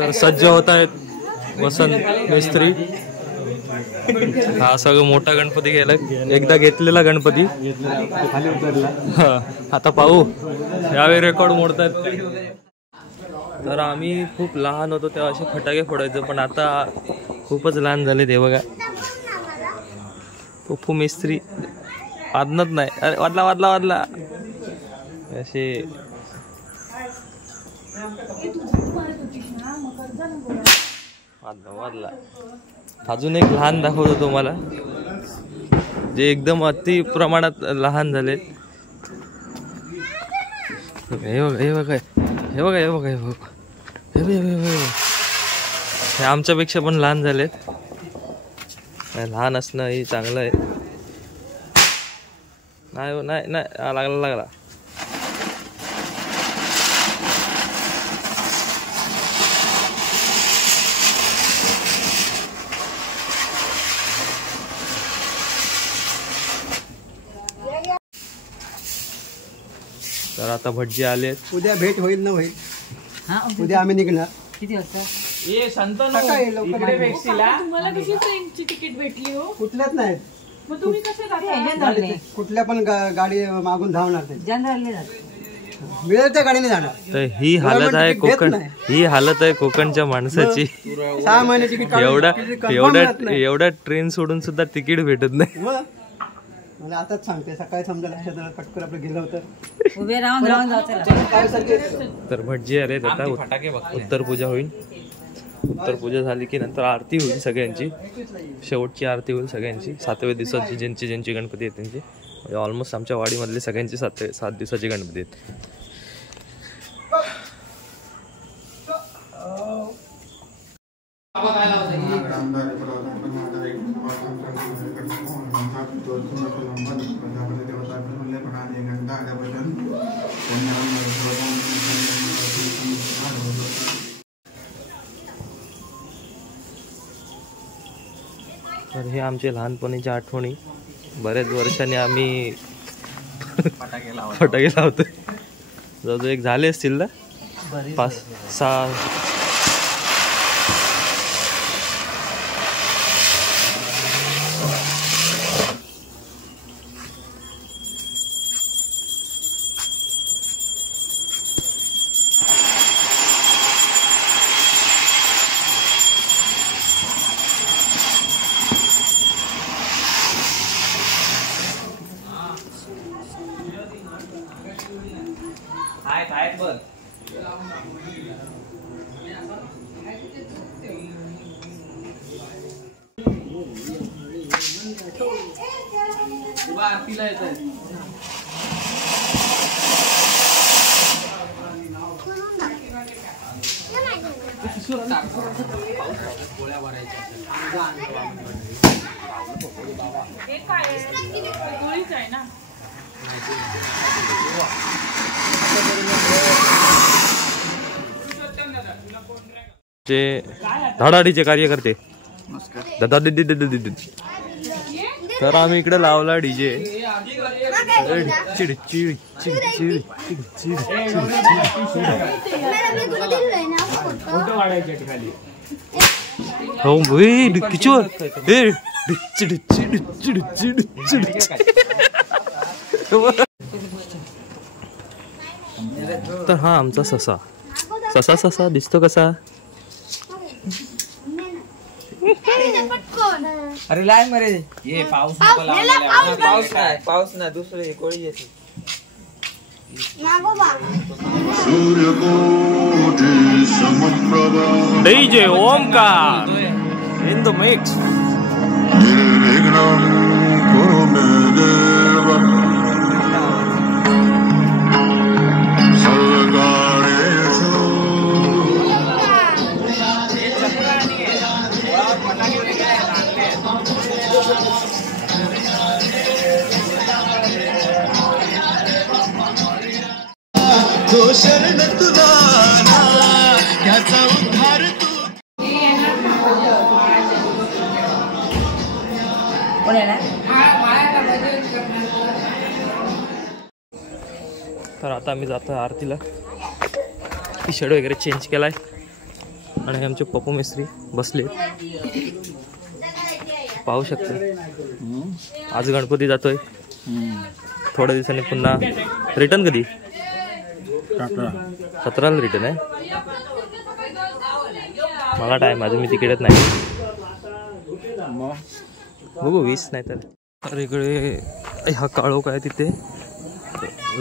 तर सज्ज होत आहेत वसंत मिस्त्री. हा सगळं मोठा गणपती गेला, एकदा घेतलेला गणपती. हा आता पाहू यावेळी रेकॉर्ड मोडतात. तर आम्ही खूप लहान होतो तेव्हा असे फटाके फोडायचो, पण आता खूपच लहान झाले ते बघा. पप्पू मिस्त्री वादनच नाही. अरे वादला वादला वादला असे. वादला वादला. अजून एक लहान दाखवतो तुम्हाला, जे एकदम अति प्रमाणात लहान झाले. हे बघा हे बघा हे बघा हे बघा हे बघा हे आमच्यापेक्षा पण लहान झालेत. लहान असणं हे चांगलं आहे. नाही नाही नाही लागला लागला. तर आता भटजी आले. उद्या भेट होईल ना होईल. उद्या आम्ही निघणार. किती वाजता? तुम्हाला कशी ट्रेनची तिकीट भेटली हो? कुठल्याच नाहीत. मग तुम्ही कसे जाता? कुठल्या पण गाडी मागून धावणार ते. जनरल मिळेल त्या गाडीने जाणार. तर ही हालत आहे कोकण, ही हालत आहे कोकणच्या माणसाची. 6 महिने तिकीट एवढा ट्रेन सोडून सुद्धा तिकीट भेटत नाही. मला आताच सांगते, सकाळी समजा लक्षात पटकन आपलं गेलं होतं. उभे राहून राहून जायचं. तर भटजी आले. आता उत्तर पूजा होईल. उत्तर पूजा झाली की नंतर आरती होईल सगळ्यांची. शेवटची आरती होईल सगळ्यांची 7व्या दिवसाची. ज्यांची गणपती आहेत त्यांची, म्हणजे ऑलमोस्ट आमच्या वाडीमधले सगळ्यांची 7 दिवसाची गणपती आहेत. तर हे आमचे लहानपणीच्या आठवणी. बऱ्याच वर्षांनी आम्ही फटाके लावतोय. जवळजवळ एक झाले असतील ना 5-6. धडाडीचे कार्यकर्ते दादा दिदी. तर आम्ही इकडे लावला डीजे. हो किचोर. तर हा आमचा ससा. ससा दिसतो कसा. अरे लाय मरे ये पाऊस नाही दुसरे कोळी येते. DJ Omkar in the mix. तर आता आम्ही जातो आरतीला. टी शर्ट वगैरे चेंज केलाय आणि आमचे पप्पू मिस्त्री बसले, पाहू शकता. आज गणपती जातोय, थोड्या दिवसांनी पुन्हा रिटर्न. कधी 17ला रिटर्न आहे. मला टाइम अजून, मी तिकीटच नाही. बघू 20 नाही तर. इकडे हा काळोख आहे, तिथे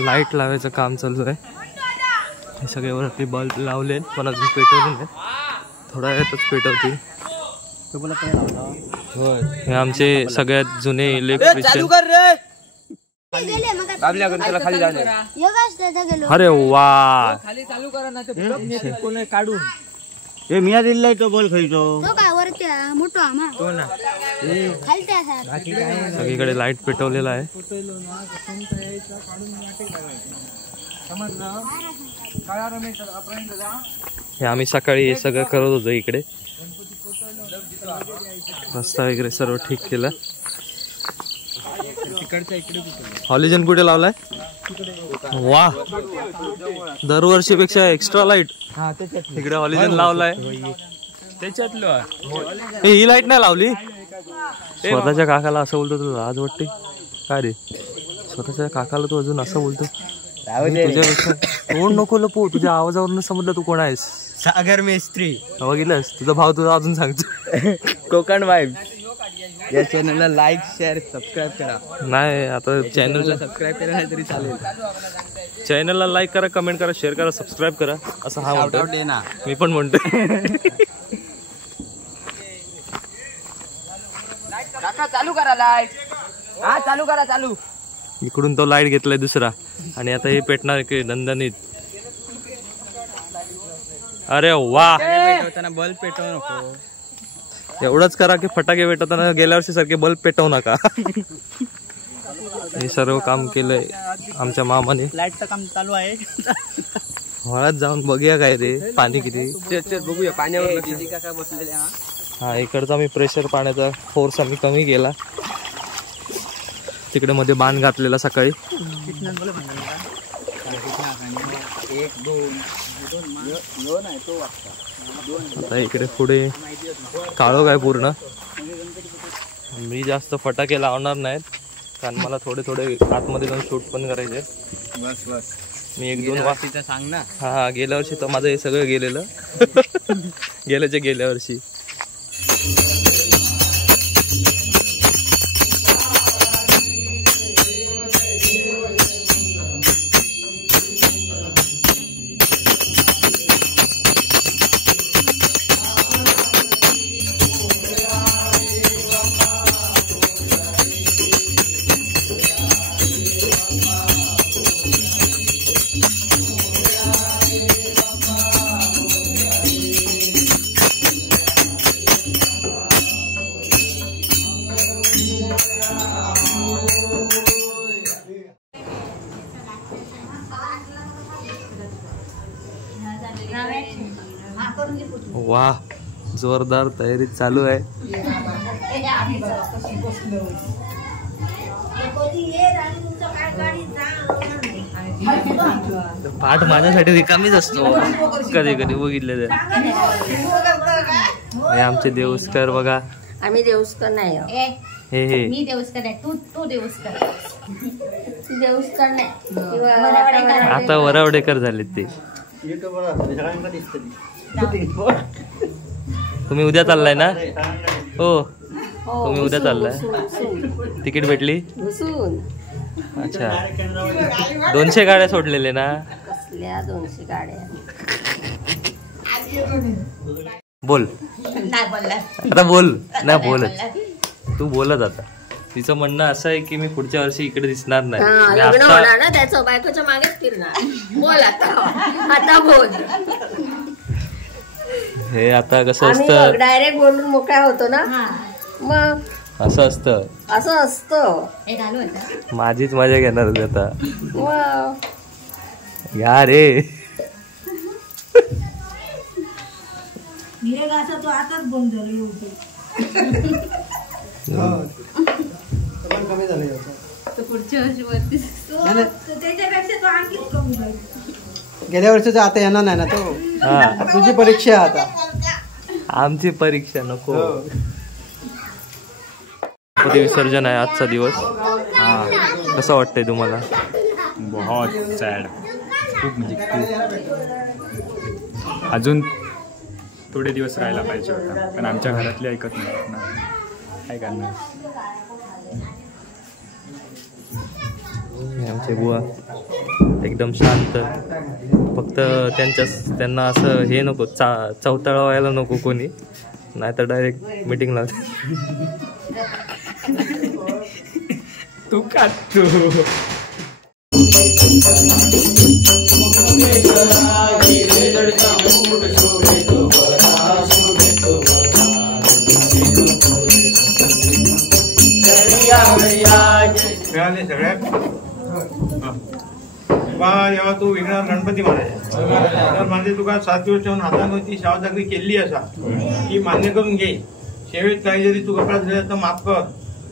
लाईट लावायचं काम चालू आहे. हे सगळे वरती बल्ब लावले पण अजून पेटवले नाही, थोड्या वेळातच पेटवतील. हे आमचे सगळ्यात जुने इलेक्ट्रिशियन. अरे वा, काढून हे मिया दिलाय तो बॉल खायचो. सगळीकडे लाईट पेटवलेला आहे. हे आम्ही सकाळी हे सगळं करत होतो. इकडे रस्ता वगैरे सर्व ठीक केला. हॉलिजन कुठे लावलाय? वा, दरवर्षीपेक्षा एक्स्ट्रा लाईट इकडे हॉलिजन लावलाय. त्याच्यातलं ही लाईट नाही लावली. स्वतःच्या काकाला असं बोलतो तुला लाज वाटते काय रे? स्वतःच्या काकाला तू अजून असं बोलतो? तुझ्यापेक्षा तोंड नको लपू, तुझ्या आवाजावरून समजलं तू कोण आहेस. सागर मेस्त्री बघितलंस, तुझा भाव तुला अजून सांगतो. कोकण वाईब. या चॅनलला लाईक शेअर सबस्क्राईब करा. नाही आता चॅनलला सबस्क्राईब केलं नाही तरी चालेल. चॅनलला लाईक करा, कमेंट करा, शेअर करा, सबस्क्राईब करा असं हा म्हणतो. ना मी पण म्हणतो. काका चालू करा लाईट. हा चालू करा, चालू. इकडून तो लाईट घेतलाय दुसरा आणि आता हे पेटणार की नंदनीत. अरे वा, पेटवताना बल्ब पेटवू नको. एवढंच करा की फटाके पेटवताना गेल्या वर्षी सारखे बल्ब पेटवू नका. हे सर्व काम केलंय आमच्या मामाने. लाईटचं काम चालू आहे. हळद जाऊन बघूया काय रे, पाणी किती बघूया पाण्यावर काय बसलेले. हा, इकडचा मी प्रेशर पाण्याचा फोर्स आम्ही कमी केला. तिकडे मध्ये बाण घातलेला सकाळी. आता इकडे पुढे काळोख आहे पूर्ण. मी जास्त फटाके लावणार नाहीत कारण मला थोडे थोडे आतमध्ये जाऊन शूट पण करायचे. बस बस, मी 1-2 वाजता सांग ना. हा, गेल्या वर्षी तर माझं हे सगळं गेलेलं. गेल्या वर्षी. वाह, जोरदार तयारी चालू आहे. पाठ माझ्यासाठी रिकामीच असतो कधी कधी बघितलं तर. हे आमचे देवस्कर बघा. आम्ही देवस्कर नाही. हे हे मी देवस्कर नाही, तू देवस्कर. देवस्कर नाही, आता वरावडेकर झाले ते. तुम्ही उद्या चाललाय ना? हो, तुम्ही उद्या चाललाय. तिकीट भेटली? अच्छा, 200 गाड्या सोडलेले ना? कसल्या 200 गाड्या? बोल आता, बोल ना, बोलत तू बोलत आता. तिचं म्हणणं असं आहे की मी पुढच्या वर्षी इकडे दिसणार नाही. लग्न होणार ना त्याचं, बायकोच्या मागेच फिरणार. बोल आता बोल. हे आता कसं असतं, डायरेक्ट बोलून मोकळा होतो ना. मग असं असतं, असं असतं. माझीच मजा घेणार होती आता. मग या रे, तो आताच बंद झालं. कमी झालं पुढच्या वर्षी वरती त्याच्यापेक्षा तो आणखीच कमी झाला. गेल्या वर्षीचा आता येणार नाही ना तो. हा, तुझी परीक्षा आता. आमची परीक्षा नको. गणपती विसर्जन आहे आजचा दिवस. कसं वाटतंय तुम्हाला? बहुत सॅड, खूप म्हणजे खूप. अजून थोडे दिवस राहायला पाहिजे होता, पण आमच्या घरातले ऐकत नाही ना, काय करणार. आमचे बुवा एकदम शांत, फक्त त्यांना असं हे नको, चवताळवायला नको कोणी, नाही तर डायरेक्ट मीटिंग लावते. तू का तू सगळ्यात जेव्हा तू विघ्नहर गणपती म्हणायचा तर म्हणजे तुका 7 दिवस ठेवून हातानं ती शावजागरी केली असा ही मान्य करून घे. शेवेत काही जरी तू कपडा झाला तर माफ कर.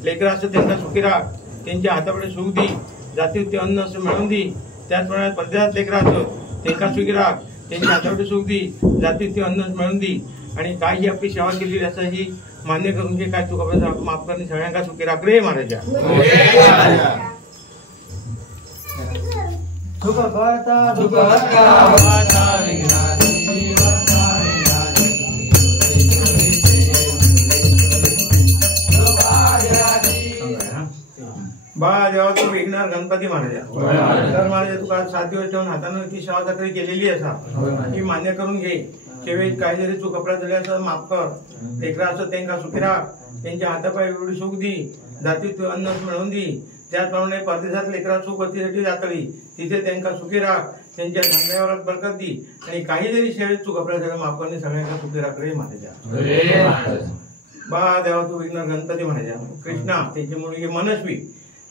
लेकरं असं त्यांना सुखी राख, त्यांच्या हातापुढे सुख दी, जातीत ते अन्न असं मिळवून दी. त्याचप्रमाणे परदेशात लेकरं असत त्यांना सुखी राख, त्यांच्या हातापुढे सुख दी, जातीत ते अन्न मिळवून दी. आणि काय ही आपली सेवा केली असं ही मान्य करून घे. काय तू कपडा माफ करणे सगळ्यांना सुखी राख रे महाराजा. जेव्हा तू विघ्नहर गणपती महाराजा तर महाराजा तुका 7 दिवस ठेवून हातानं ती शावजागरी केलेली असा ही मान्य करून घे. शेवेत काही जरी तू कपडा झाले असं माफ कर. लेकरं असं त्यांना सुखी राख, त्यांच्या हातापाय एवढी सुख दी, जातीत अन्न मिळवून दी. त्याचप्रमाणे परदेशात लेकरा सुख गतीसाठी जातळी, तिथे त्यांना सुखी राख, त्यांच्या धंद्यावर बरकत दी. आणि काही जरी शेवेत तू कपडा झाला माफ करणे सगळ्यांना सुखी राख रे महाराजा. देवा तू विघ्नहर गणपती महाराजा. कृष्णा त्यांची मुलगी मनस्वी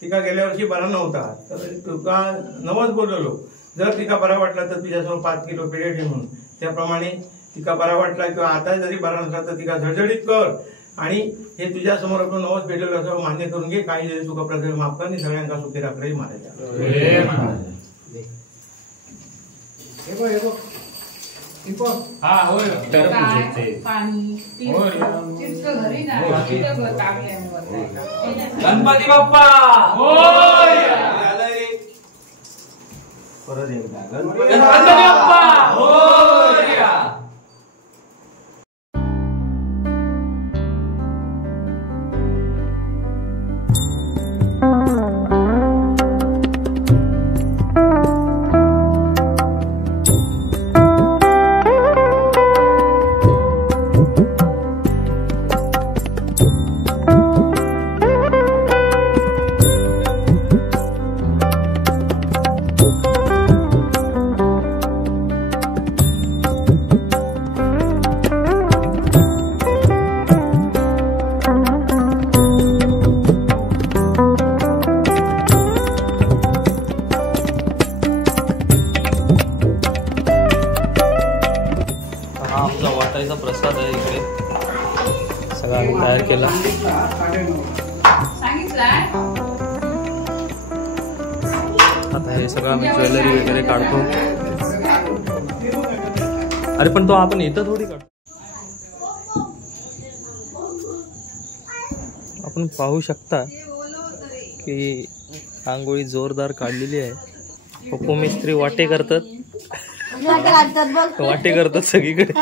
तिका गेल्या वर्षी बरा नव्हता, तर तुका नवस बोललो जर तिका बरा वाटला तर तुझ्यासमोर 5 किलो पेढे ठेव म्हणून. त्याप्रमाणे तिका बरा वाटला किंवा आता जरी बरा नसला तर तिका झडझडीत कर. आणि हे तुझ्या समोर आपण नवस भेटलेलं असं मान्य करून घे. काही जरी तू कपडा झाला माफ करणे सगळ्यांना सुखी राख रे महाराजा. गणपती बाप्पा परत एकदा गणपती बाप्पा प्रसाद आहे इकडे सगळा आम्ही तयार केला. आता हे सगळं आम्ही ज्वेलरी वगैरे काढतो. अरे पण तो आपण इथं थोडी काढतो. आपण पाहू शकता की रांगोळी जोरदार काढलेली आहे. पप्पू मिस्त्री वाटे करतात सगळीकडे.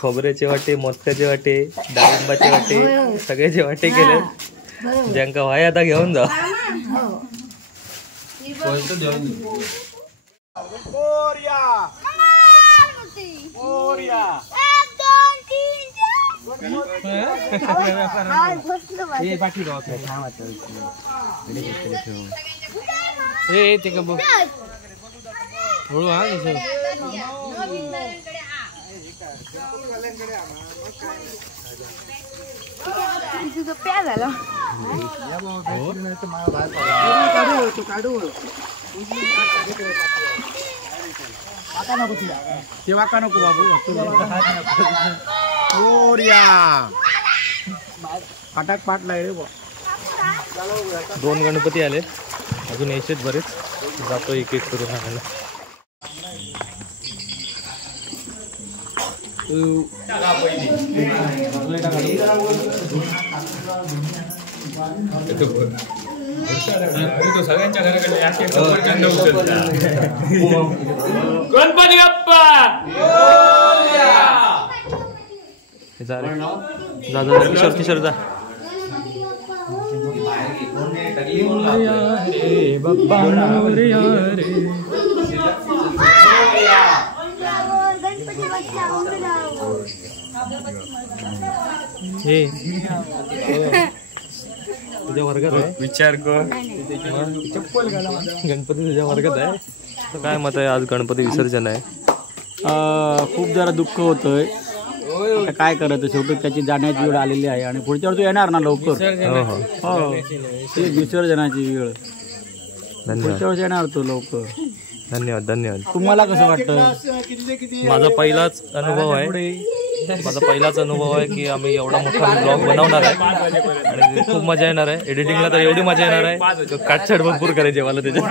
खोबऱ्याचे वाटे, मोदकाचे वाटे, डाळिंबाचे वाटे, सगळ्याचे वाटे केले. ज्यांका व्हाय आता घेऊन जा. वाका नको बाबू. पाटाक पाट लागले. 2 गणपती आले, अजून यायचेत बरेच. जातो एक एक करून आणायला. सगळ्यांच्या घराकडे गणपती बाप्पा किशोर जा तुझ्या वर्गात आहे विचार कर गणपती तुझ्या वर्गात आहे तर काय मत आहे आज गणपती विसर्जन आहे खूप जरा दुःख होतंय आता काय करायचं शेवटी त्याची जाण्याची वेळ आलेली आहे आणि पुढच्या वेळी येणार ना लवकर हो ती विसर्जनाची वेळ पुढच्या वेळेस येणार तो लवकर धन्यवाद धन्यवाद तुम्हाला कसं वाटतं माझा पहिलाच अनुभव आहे की आम्ही एवढा मोठा ब्लॉग बनवणार आहे आणि खूप मजा येणार आहे एडिटिंगला तर एवढी मजा येणार आहे काटछाट भरपूर करायची मला त्याच्यात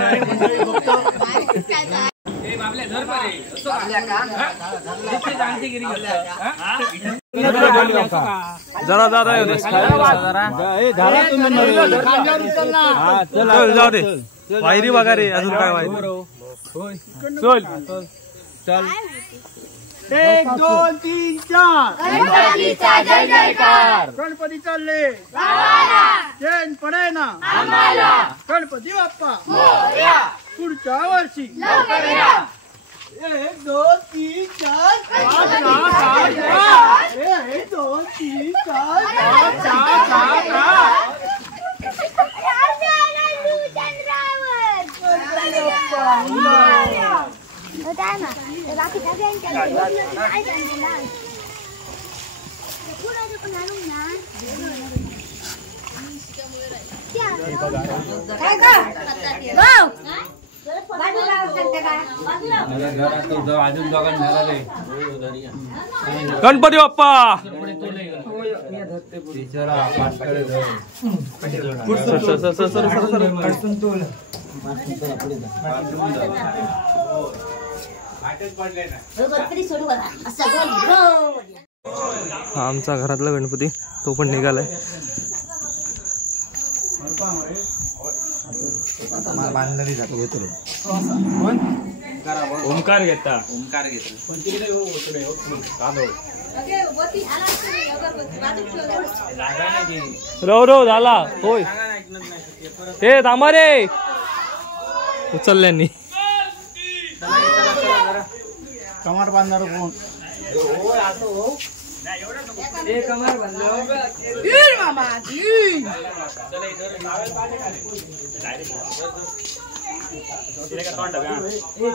जरा जाऊ दे वायरी बघा रे अजून काय वायरी चल 1 2 3 4 गणपतीचा जय जयकार गणपती चालले चैन पडे ना गणपती बाप्पा पुढच्या वर्षी 1 2 3 4 5 1 2 3 4 गणपती बाप्पा हा आमचा घरातला गणपती तो पण निघालाय ओंकार घेता रो झाला होय हे थांबा रे उचलल्यांनी कमर बांधणार कोण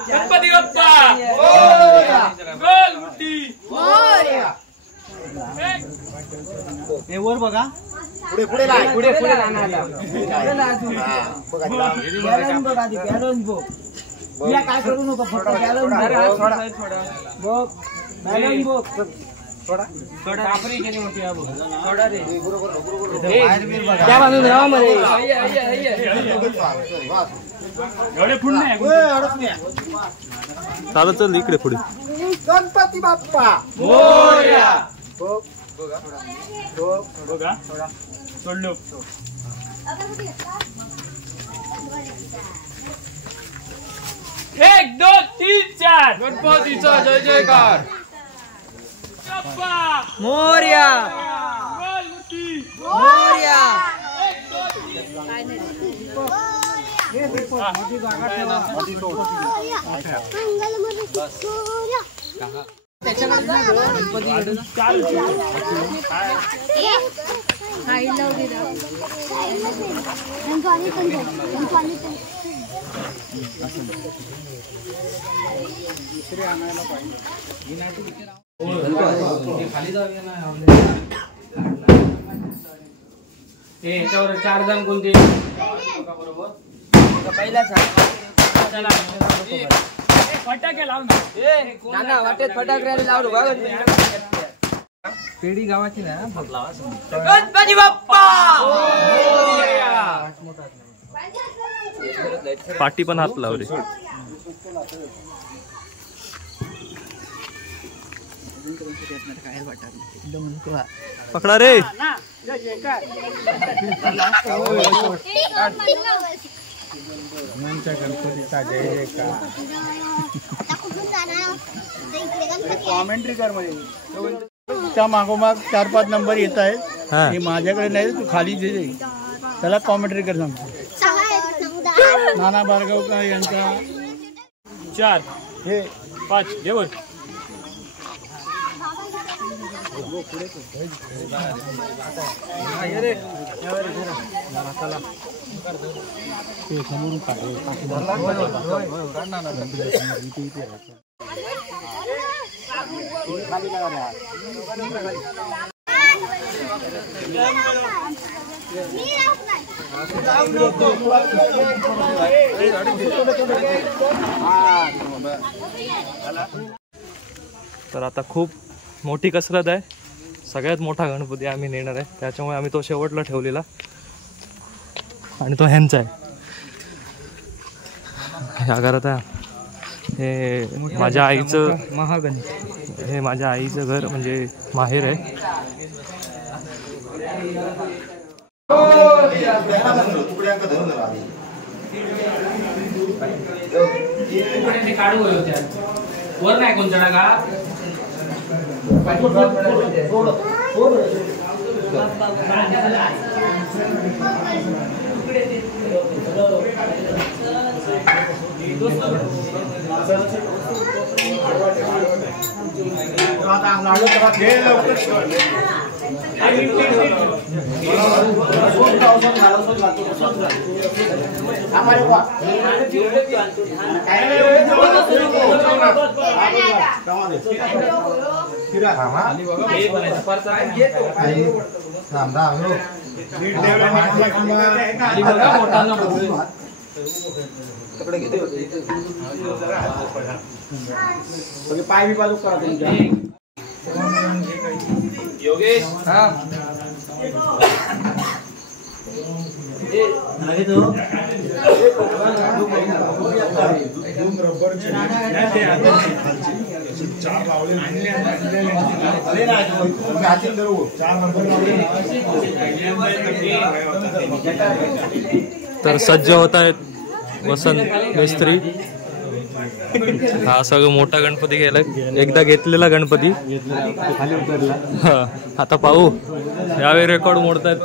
गणपती बाप्पा वर बघा पुढे काय करू नको फक्त चालत चल इकडे पुढे गणपती बाप्पा बघा सोडलो 1 2 3 4 गणपतीचा जय जयकार मोरया मोरया याच्यावर 4 जण कोणते पहिला फटाके लाव ना वाटेत फटाके लावलो पेढी गावाची ना गणपती बाप्पा पाठी पण हात लावले पकडा रे. कॉमेंट्री कर म्हणजे त्या मागोमाग 4-5 नंबर येत आहेत. हे माझ्याकडे नाही, तू खाली जे त्याला कॉमेंट्री कर सांगतो. नाना भार्गवकर यांचा 4 हे 5 देवर. तर आता खूप मोठी कसरत आहे. सगळ्यात मोठा गणपती आम्ही नेणार आहे, त्याच्यामुळे आम्ही तो शेवटला ठेवलेला आणि तो ह्यांचा आहे. ह्या घरात आहे. हे माझ्या आईचं महागणपती, हे माझ्या आईचं घर म्हणजे माहेर आहे. वर नाही कोणता का पाय बी बाजू करा तुमच्या. योगेश तर सज्ज होत आहेत वसंत मिस्त्री. हा सगळं मोठा गणपती गेला, एकदा घेतलेला गणपती खाली उतरला. हा आता पाहू यावेळी रेकॉर्ड मोडतायत.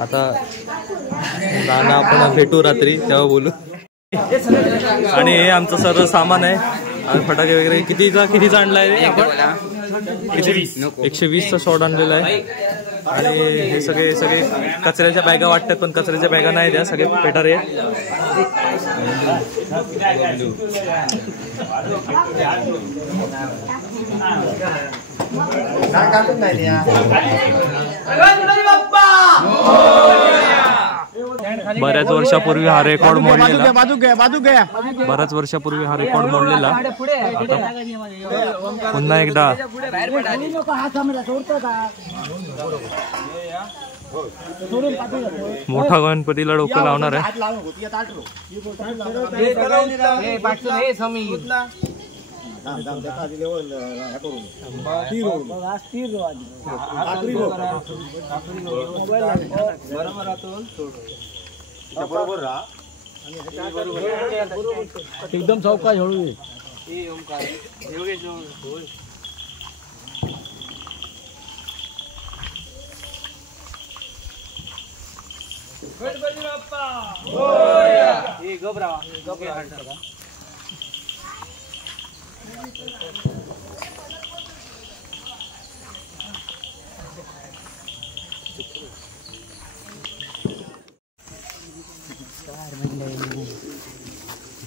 आता गाणं आपण भेटू रात्री तेव्हा बोलू. आणि हे आमचं सर्व सामान आहे. आणि फटाके वगैरे कितीचा आणलाय आपण? 120चा शॉट आणलेला आहे. आणि हे सगळे कचऱ्याच्या बॅगा वाटतात, पण कचऱ्याच्या बॅगा नाही द्या, सगळे पेटारे आहेत. बऱ्याच वर्षापूर्वी हा रेकॉर्ड मोडलेला. बऱ्याच वर्षापूर्वी हा रेकॉर्ड मोडलेला. पुन्हा एकदा मोठा गणपतीला डोकं लावणार आहे. एकदम चौका हळू.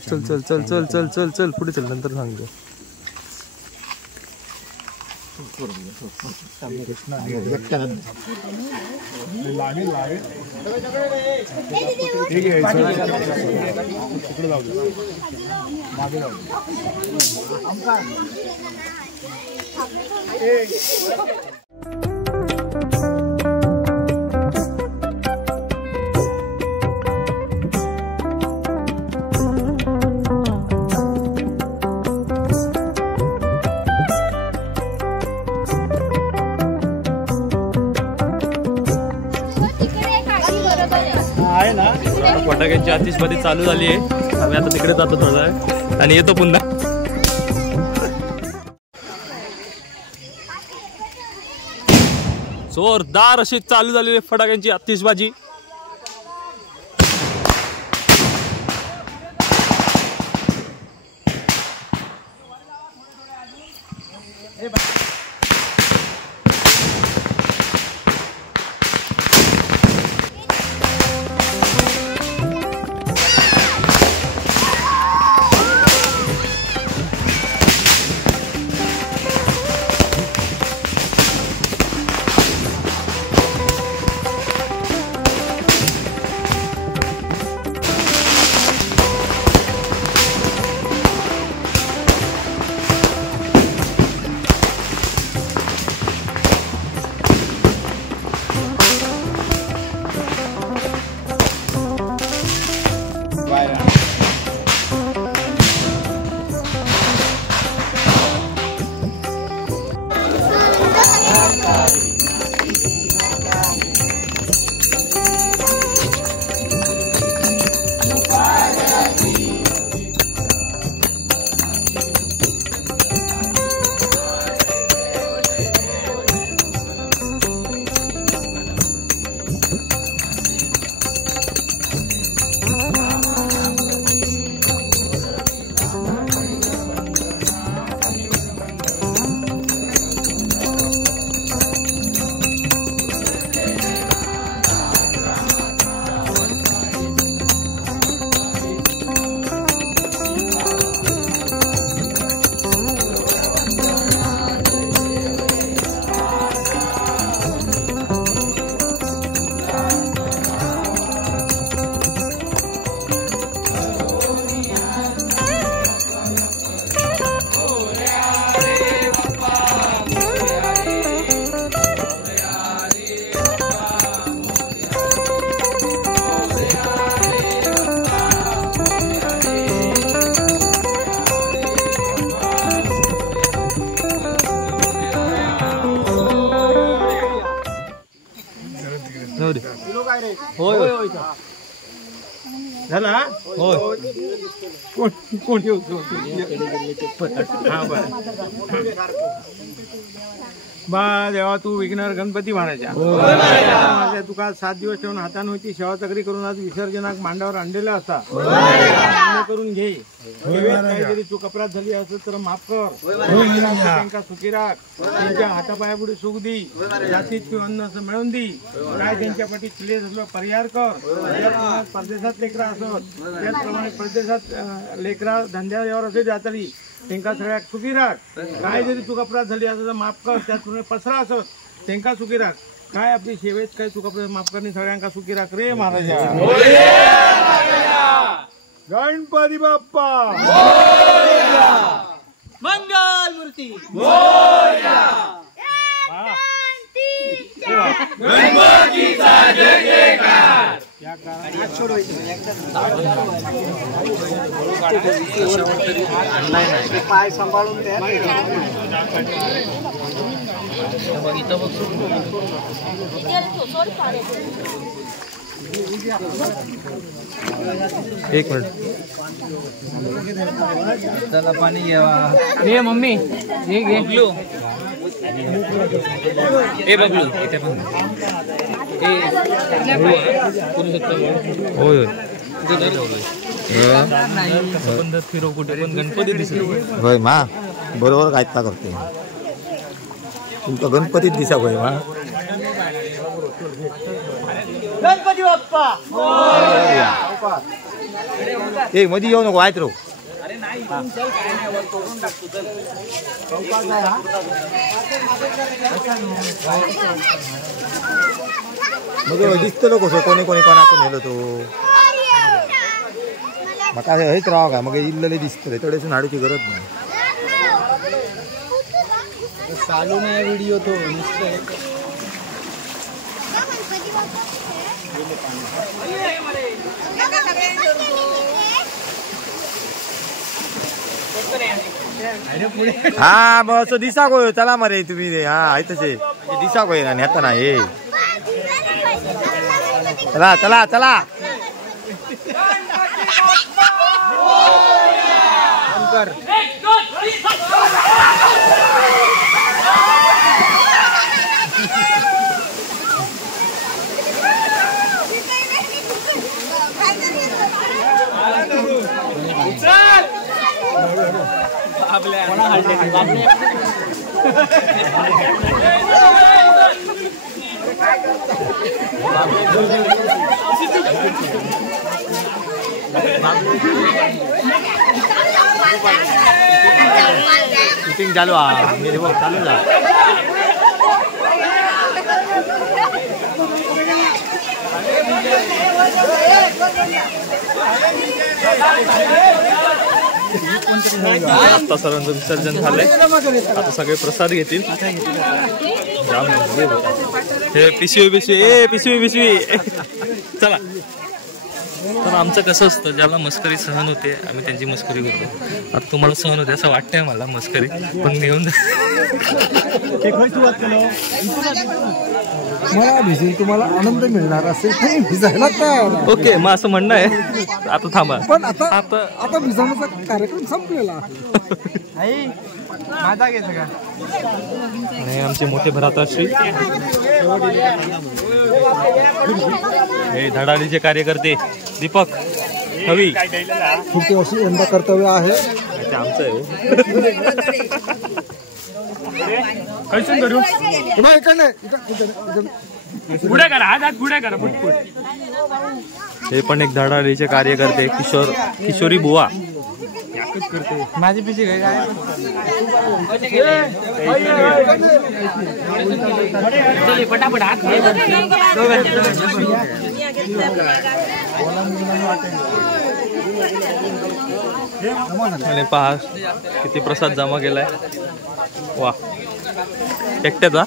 चल चल चल चल चल चल चल पुढे चल, नंतर सांगतो. फटाक्यांची आतिषबाजी चालू झाली आहे. आम्ही आता तिकडे जातो थोडा वेळ आणि येतो पुन्हा. जोरदार अशी चालू झालेली फटाक्यांची आतिषबाजी. होय झाला होय. कोण येऊ हा बा देवा तू विघ्नहर गणपती म्हणायच्या तुका 7 दिवस ठेवून हातान होती सेवा चक्री करून आज विसर्जनाक मांडावर आणलेला असा करून घे. काहीतरी तू कपरात झाली असत तर माफ कर. त्यांना सुखी राख. त्यांच्या हातापायापुढे सुख दी. जातीत किंवा अन्न असं मिळवून दी. काय त्यांच्या पाठी क्लेश असलो परिहार कर. त्याप्रमाणे परदेशात लेकरा असत त्याचप्रमाणे परदेशात लेकरा धंद्यावर असे जातली त्यांना सगळ्यात सुखी राख. काय जरी चूक अपराध झाली असं तर माफ कर. त्याचप्रमाणे पसरा असत त्यांना सुखी राख. काय आपली सेवेत काय चूक अपराध माफ करणे सगळ्यांना सुखी राख रे महाराजा. गणपती बाप्पा मंगल मूर्ती गणपतीचा जय जयकार. पाय सांभाळून द्या. एक मिनिट. त्याला पाणी घ्यावा. ये मम्मी ये घे. बबलू ए बबलू इथे पण होय होय फिरो कुठे पण गणपती दिसले होय मा बरोबर गायता करते तुमका गणपतीत दिसा होय मा. गणपती बाप्पा ए मध्ये येऊ नको आहेत रो. मग दिसतलो कसो कोणी कोणी कोणाचं नेलो तो म्हाका हेच राव का मग इल्लले दिसतले थोडेसून हाडूची गरज नाही. चालू नाही व्हिडिओ तो हा बस दिसा गो चला मरे तुम्ही हा आहे तसे दिसा गो ना नेता ना हे चला चला चला लवकर. शूटिंग चालू आहे. मी बघ चालू जा. आता सर्वांचं विसर्जन झालंय. आता सगळे प्रसाद घेतील. जाम हे पिशवी चला. तर आमचं कसं असतं, ज्याला मस्करी सहन होते आम्ही त्यांची मस्करी करतो. आता तुम्हाला सहन होते असं वाटतंय मला मस्करी, पण नेऊन मला भिजून तुम्हाला आनंद मिळणार असेल तर भिजायला तयार. ओके, मग असं म्हणणं आहे. आता थांबा. पण आता भिजवण्याचा कार्यक्रम संपलेला. माझा घ्यायचं का? आणि आमचे मोठे भ्राताश्री हे धडाडीचे कार्यकर्ते दीपक हवी. पुढच्या वर्षी यंदा कर्तव्य आहे आमचं आहे. पुढे करा, हात पुढे करा. हे पण एक धडाडीचे कार्यकर्ते किशोरी बुवा. माझी पिशी काय पटापट हात आणि पहा किती प्रसाद जमा केलाय. वा, एकट्याचा.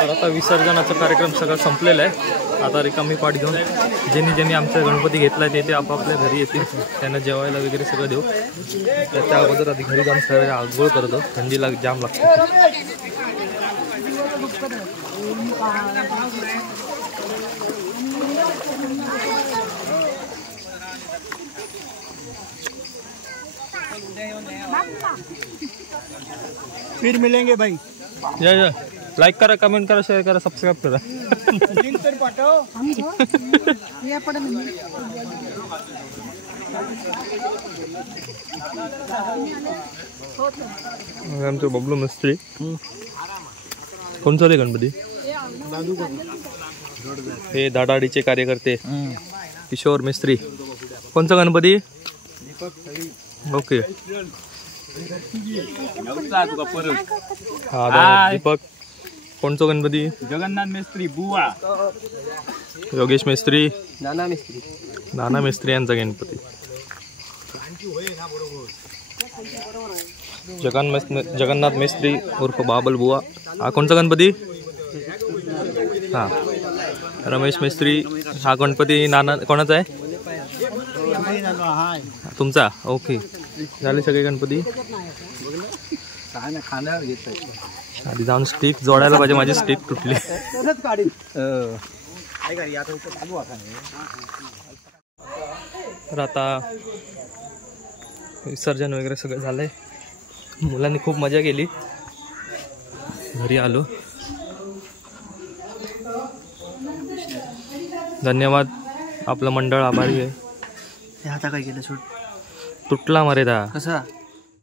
तर आता विसर्जनाचा कार्यक्रम सगळा संपलेला आहे. आता रिकामी पाठ घेऊन ज्यांनी आमचा गणपती घेतलाय ते आपापल्या घरी येतील. त्यांना जेवायला वगैरे सगळं देऊ. तर त्या अगोदर आधी घरी जाऊन सगळं आंघोळ करतो. थंडीला जाम लागते. फिर मिलेंगे भाई. या लाईक करा, कमेंट करा, शेअर करा, सबस्क्राईब करा. लिंक तर पाठव. आमचे बबलू मिस्त्री. कोणचा रे गणपती? हे धडाडीचे कार्यकर्ते किशोर मिस्त्री. कोणचा गणपती? ओके. हा दीपक. कोणचा गणपती? जगन्नाथ मिस्त्री बुवा. योगेश मिस्त्री. नाना मिस्त्री यांचा गणपती. जगन्नाथ मिस्त्री उर्फ बाबल बुवा. हा कोणचा गणपती? हा रमेश मिस्त्री. हा गणपती नाना कोणाचा आहे? तुमचा. ओके, झाले सगळे गणपती. आधी जाऊन स्टिक जोडायला पाहिजे. माझी स्टिक तुटली. तर आता विसर्जन वगैरे सगळं झालंय. मुलांनी खूप मजा केली. घरी आलो. धन्यवाद. आपलं मंडळ आभारी आहे. आता काय केलं? तुटला मरेदा. कसा?